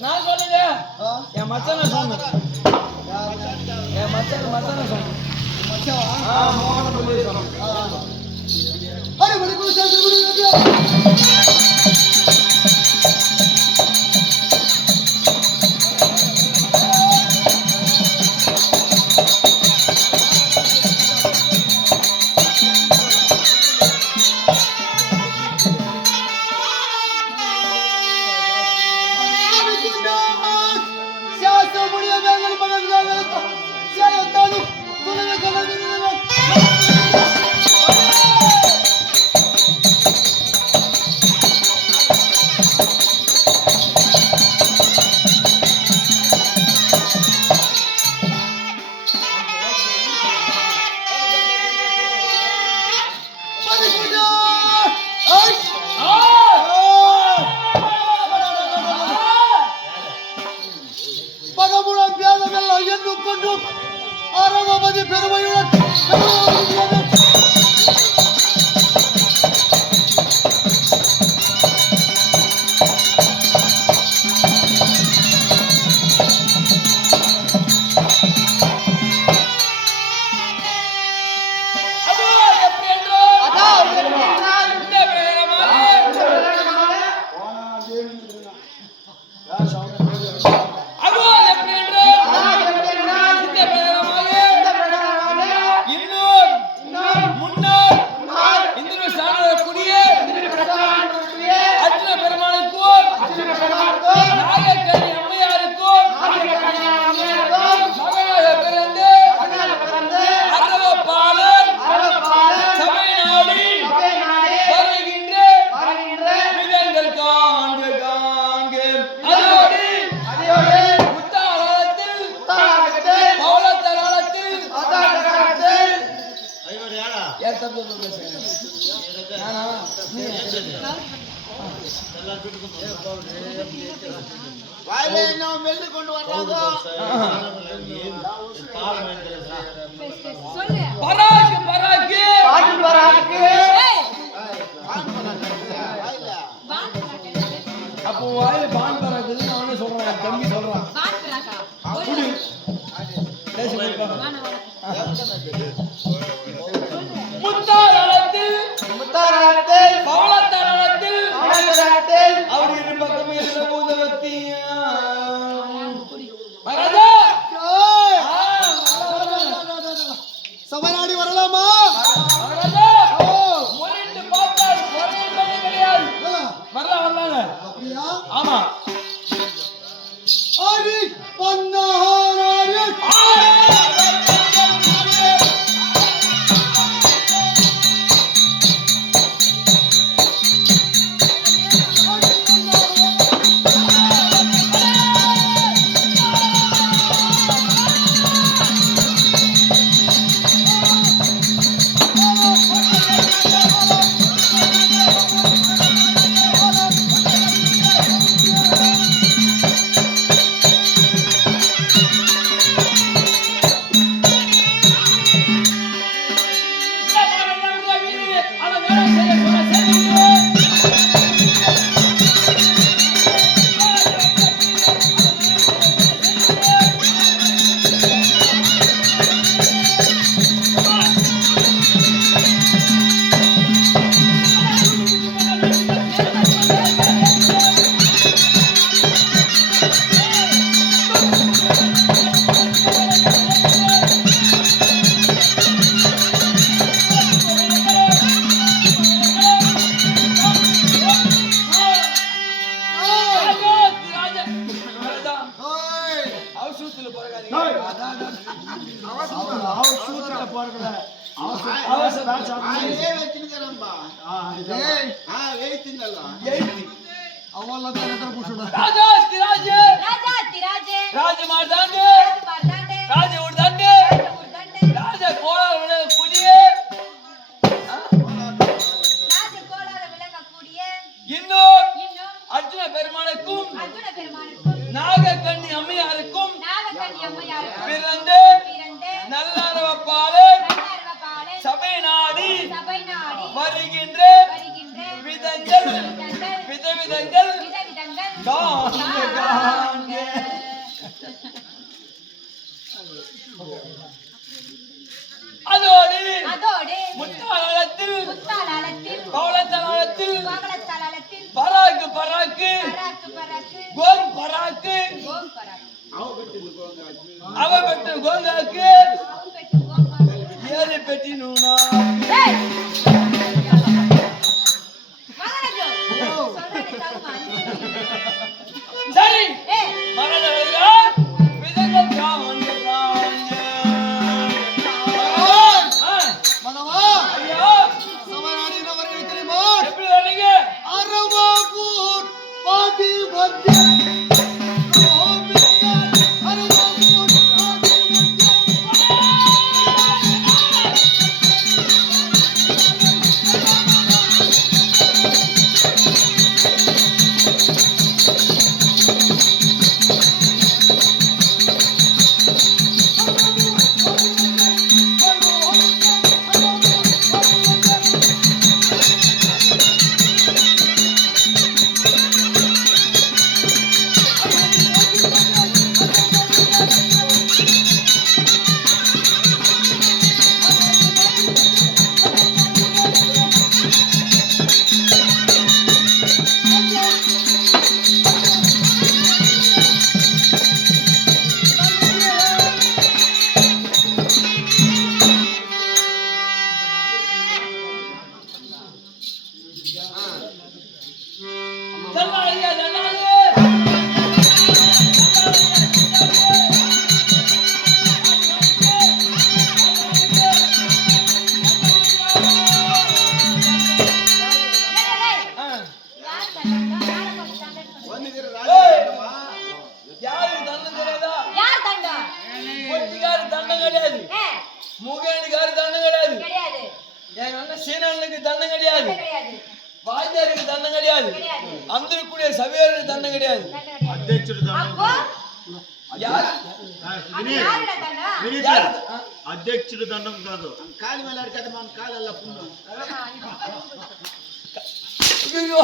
நான் சொல்லுங்க என் மச்சான சொன்ன என் மச்சான சொன்ன மச்சான் மோகன சொல்லி சொன்ன அரே மணிக்கு இன்னும் வாயில என்ன மெல்லு கொண்டு வர்றாங்க பராக்கு பராக்கு பாட்டு பராக்கு அப்போ வாயில பான் பராக்குன்னு நானே சொல்றேன் தம்பி சொல்றான் முத்தாரத்தில் பவளத்தரத்தில் அவர் இரு பக்கம் இருந்த பூதவத்தி மகாராஜா சபைநாடி வரலாமா மகாராஜா முறையிட்டு பார்த்தால் குறையில்லை கிடையாது வரலாங்க ஆமா ஆடி வந்தாரே அர்ஜுன பெருமானுக்கும் நாகக்கண்ணி அம்மையாருக்கும் பிறந்து நல்லறவப்பாலே சபை நாடி வருகின்ற விதங்கள் விதவிதங்கள் அதோடு முத்தாளத்தில் பவளத்தலாளத்தில் பராக்கு பராக்கு கோம் பராக்கு அவ பெற்ற கோங்காக்கு ஏழு பெட்டி நூனா சரி மனதவர்கள் விதங்கள் காவன் Hey! சபையாருக்கு தண்டனை கிடையாது. అధ్యక్షుడు దండం அப்போ யார் వినీత్ யாருடா தண்டா? யார் అధ్యక్షుడు దండం కాదు కాలు వెళ్ళాడు కదా మన కాలెల్లా పుండు ஐயோ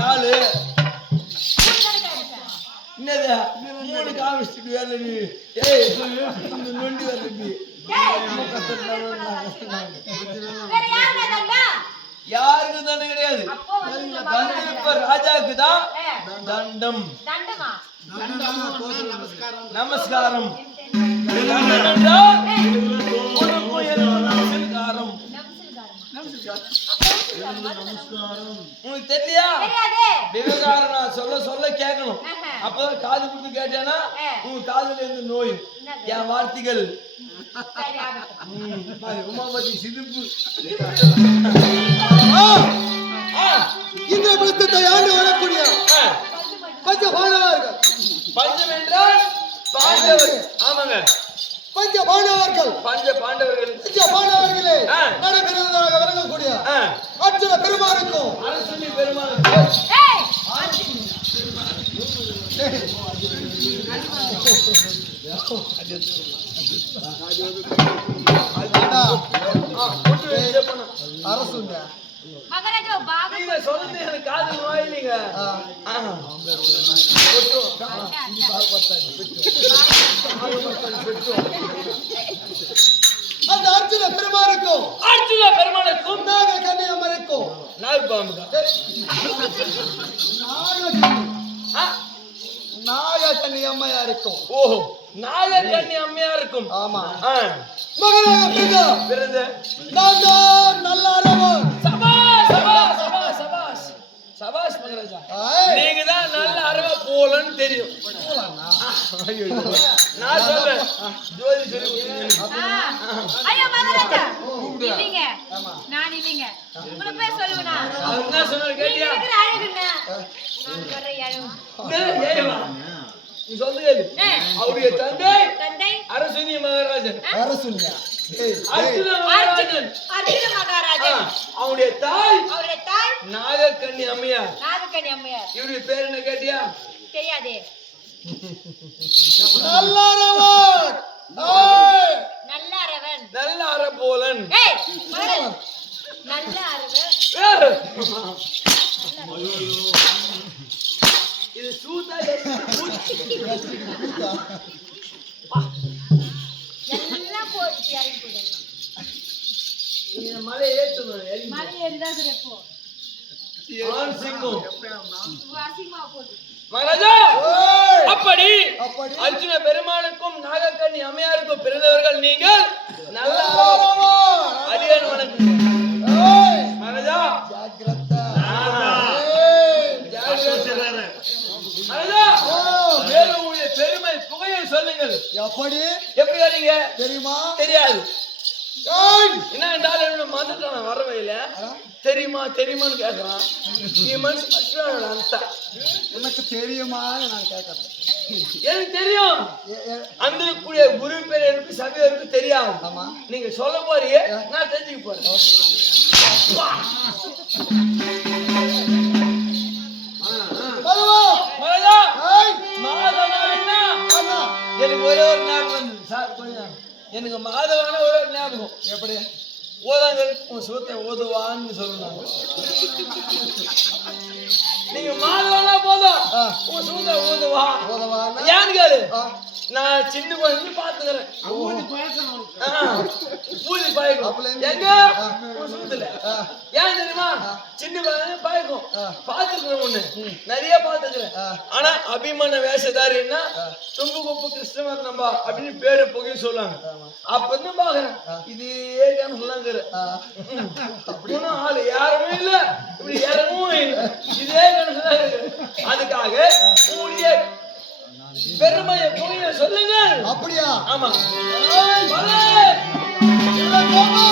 நாலு என்னது 3 காமிச்சிட்டு வேற நீ ஏய் இந்த நொண்டி வர நீ யாருக்கு தண்டனை கிடையாது. இப்ப ராஜாக்கு தான் தண்டம். நமஸ்காரம் உனக்கு தெரியலையா? விவகாரம் சொல்ல சொல்ல கேட்கணும். அப்பதான் காது கொடுத்து கேட்டேன்னா உங்க காதுல இருந்து நோய் என் வார்த்தைகள் உமாபதி சிரிப்பு இந்த புத்தகத்தை ஆண்டு வரக்கூடிய பஞ்ச பாண்டவர்கள் பஞ்சம் என்றால் பாண்டவர். ஆமாங்க பஞ்ச பாண்டவர்கள் பஞ்ச பாண்டவர்கள் பஞ்ச பாண்டவர்களே நடைபெறுவதாக விளங்கக்கூடிய அர்ஜுன பெருமானுக்கும் அரசுமி பெருமாள் அரசுங்க மகாராஜா பாக நீங்க சொல்லுங்க எனக்கு காது நோயில்லைங்க. அந்த அர்ஜுன பெருமானுக்கும் அர்ஜுன பெருமாளுக்கும் நாக கன்னியம்மனுக்கும் நாகபாம்புங்க நாக கன்னியம்மையாருக்கும் ஓஹோ நாகக்கண்ணி அம்மையா இருக்கும். ஆமா ஆ. மகனாக பிறந்த பிறந்த நான் தான் நல்ல அரவன் சபாஷ் சபாஷ் சபாஷ் சபாஷ் சபாஷ் மகாராஜா. நீங்க தான் நல்ல அரவா போலன்னு தெரியும். நான் சொல்றேன் ஜோதி சொல்லி கொடுத்தீங்க. ஐயோ மகாராஜா இல்லீங்க நான் இல்லீங்க உங்களை பேர் சொல்லுவனா அவர் என்ன சொன்னாரு கேட்டியா? இருக்கிற அழகுங்க நான் வர்ற அழகு ஏய்வா நீ சொல்லு கேளு. அவருடைய தந்தை தந்தை அரசுனி மகாராஜன். அரசுங்க அர்ஜுன மகாராஜன். அர்ஜுன மகாராஜன் அவருடைய தாய் அவருடைய தாய் நாகக்கண்ணி அம்மையார். நாகக்கண்ணி அம்மையார். இவருடைய பேர் என்ன கேட்டியா? தெரியாதே நல்ல அரவன் நல்ல அரவன் நல்ல அரபோலன். ஏய் மகாராஜ் நல்ல அரவன் இது சூதா எல்லாம் போச்சு இறங்கி போயிடலாம் இந்த மலை ஏற்றணும். மலை ஏறிதான் சிறப்போ ஆண் சிங்கம் அசிங்கமா போகுது மகாராஜா அப்படி அப்படி அர்ஜுன பெருமானுக்கும் நாகக்கண்ணி அம்மையாருக்கும் பிறந்தவர்கள் நீங்கள் நல்ல அடியான் வணக்கம் மகாராஜா. ஜாக்கிரதா மகாராஜா மேலும் உங்களுடைய பெருமை புகையை சொல்லுங்கள். எப்படி எப்படி வரீங்க தெரியுமா தெரியாது. ஏய், என்ன என்றாலும் மறந்துட்டான வரவையில தெரியுமா தெரியுமான்னு கேட்கறான். நீ மனுஷன் அந்த உனக்கு தெரியுமா நான் கேட்கறேன் எனக்கு தெரியும். அந்த கூடிய குரு பேருக்கு சபையருக்கு தெரியாது. ஆமா நீங்க சொல்ல போறீங்க நான் தெரிஞ்சுக்க போறேன். பரவா மகாராஜா ஏய் மாதவனா ஆமா எனக்கு ஒரே ஒரு ஞாபகம் வந்து சார் கொஞ்சம் எனக்கு மாதவான ஒரே ஒரு ஞாபகம். எப்படி ஓதாங்கள் உன் சுகத்தை ஓதுவான்னு சொல்லுவாங்க. நீங்க மாதவானா போதும் உன் சுகத்தை ஓதுவா போதவானா ஏன்னு கேளு. நான் சின்ன குழந்தை பாத்துக்கிறேன். பூதி பாய்க்கும் எங்க உன் சுகத்துல ஏன் தெரியுமா? சின்ன குழந்தை பாய்க்கும் பாத்துக்கிறேன். ஒண்ணு நிறைய பாத்துக்கிறேன். ஆனா அபிமான வேஷதாரின்னா தும்பு குப்பு கிருஷ்ணவர் நம்பா அப்படின்னு பேரு புகை சொல்லுவாங்க. அப்பதான் பாக்குறேன் இதே சொல்லாங்க. ஒன்னும் ஆளு யாருமே இல்ல இப்படி யாரும் இல்ல இதே சொன்னாங்க. அதுக்காக உங்களுடைய பெருமையை புகைய சொல்லுங்க. அப்படியா ஆமா இல்ல கோபம்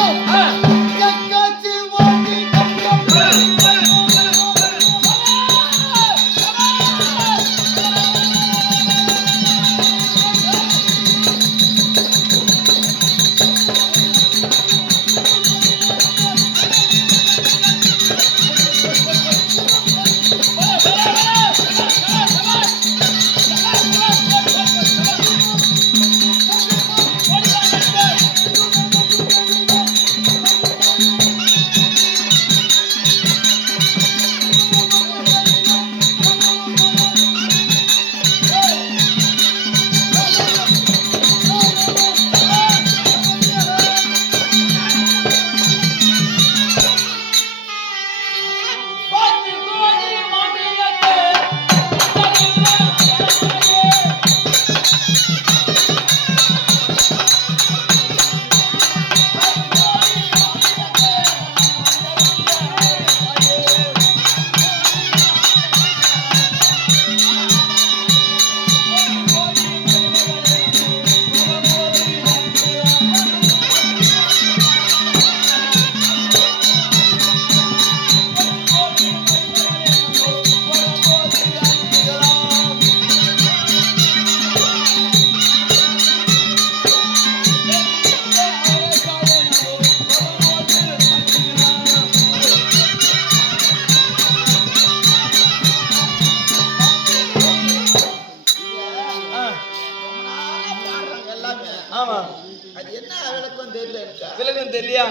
விளக்கம் தெரியலையா?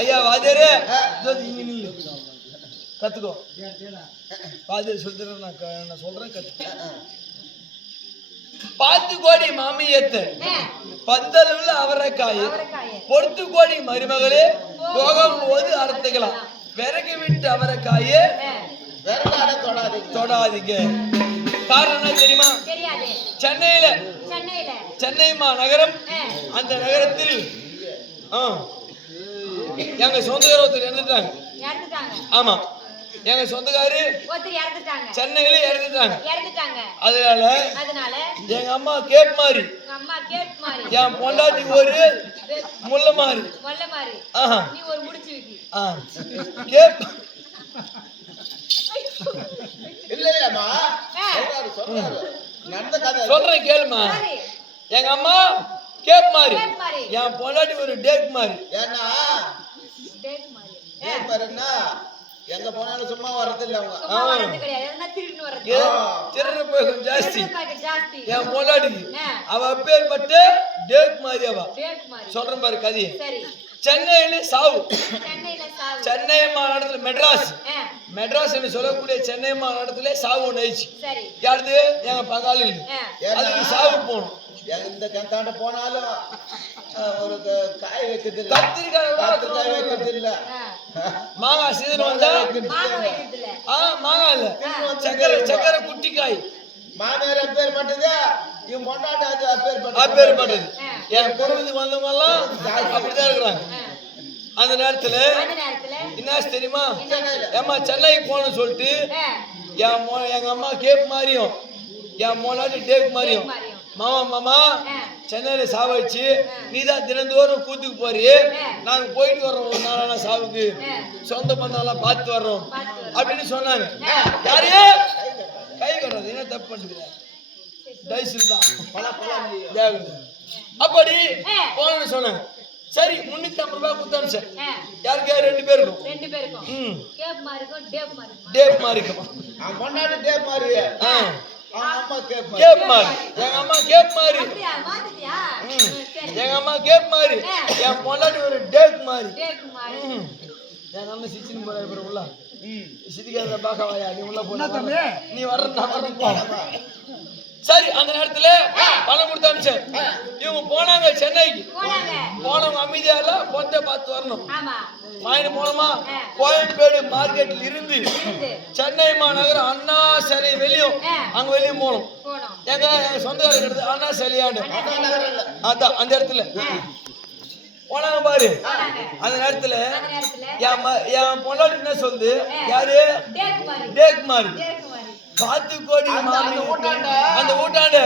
ஐயா வாத்தியாரே, இதோ இங்க நில்லு. கத்துக்கோ. வாத்தியார் சொல்றேன், நான் சொல்றேன் கத்துக்கோ. 10 கோடி மாமியத்து பந்தலுள்ள அவரைக்காய் பொறுத்து கோடி மருமகளே போகும் போது அறுத்துக்கலாம். விறகு விட்டு அவரைக்காயே தொடாதீங்க. காரணம் என்ன தெரியுமா? சென்னை மாநகரம். அந்த நகரத்தில் எங்க சொந்தக்கார ஒருத்தர் இறந்துட்டாங்க. ஆமா, எங்க சொந்தக்காரு சென்னையில இறந்துட்டாங்க. அதனால எங்க அம்மா கேப் மாதிரி, என் பொண்டாட்டி ஒரு முல்லை மாதிரி. கேப் சொல்றேன் கேளுமா. எங்க அம்மா கேப் மாதிரி, என் பொண்டாட்டி ஒரு டேக் மாதிரி. எங்க போனாலும் சும்மா வரது இல்ல திருடு போய் கொஞ்சம் ஜாஸ்தி என் பொண்டாட்டிக்கு. அவ அப்பேற்பட்ட டேக் மாதிரி. அவ சொல்றேன் பாரு கதையை. சென்னையில சாவு. சென்னை மாநகரத்துல மெட்ராஸ் சொல்லக்கூடிய சென்னை மாநகரத்துல சாவு ஒண்ணு ஆயிடுச்சு. யாருது? எங்க பங்காளி. அதுக்கு சாவு போகணும். இந்த கந்தாண்ட போனாலும் ஒரு காய் வைக்கிறது இல்ல, கத்திரிக்காய் வைக்கிறது இல்ல. மாங்காய் சீசன் வந்தா மாங்காய் இல்ல, சக்கரை குட்டிக்காய். மாமியார் அப்பேர் பட்டது, இவன் பொண்டாட்டி அப்பேர் பட்டது. என் குடும்பத்துக்கு வந்தவங்க எல்லாம் அப்படிதான் இருக்கிறாங்க. அந்த நேரத்துல என்ன தெரியுமா? ஏமா சென்னைக்கு போகணும்னு சொல்லிட்டு எங்க அம்மா கேப் மாதிரியும் என் மோனாட்டி டேக் மாதிரியும், மாமா சென்னையில சாவடிச்சு நீதான் தினந்தோறும் கூத்துக்கு போறியே, நாங்க போயிட்டு வர்றோம் ஒரு நாளான சாவுக்கு, சொந்த பந்தெல்லாம் பார்த்து வர்றோம் அப்படின்னு சொன்னாங்க. யாரையே கை கட்டுறது என்ன தப்பு பண்ணிக்கிறேன்? டைசில் தான் அப்படி போனன்னு சொன்னாங்க. சரி 350 ரூபாய் குத்தாம் சார். யாருக்கு? 2 பேருக்கும். டேப் மாறிக்கும். பொண்டாட்டி டேப் மாறி, கேப் மாதிரி. எங்க அம்மா கேப் மாதிரி, எங்க அம்மா கேப் மாதிரி, என் பொண்டாட்டி ஒரு டேக் மாதிரி. என் அண்ணன் சிச்சின் போற உள்ள சித்திக்காத பாக்கவாயா, நீ உள்ள போன நீ வர்ற. சரி அந்த நேரத்துல பணம் கொடுத்தாங்க சார். இவங்க போனாங்க சென்னைக்கு. போனவங்க அமைதியா இல்ல, பொத்தை பார்த்து வரணும். வாங்கிட்டு போனோமா, கோயம்பேடு மார்க்கெட்ல இருந்து சென்னை மாநகரம் அண்ணா சிலை வெளியும், அங்க வெளியும் போனோம். எங்க சொந்தக்காரர் இருக்கிறது அண்ணா சிலையாண்டு. அதான் அந்த இடத்துல போனாங்க பாரு. அந்த நேரத்துல என் பொண்டாட்டி என்ன சொல்லுது? யாரு? டேக் மாதிரி. 10 கோடி மாமி அந்த ஊட்டாண்ட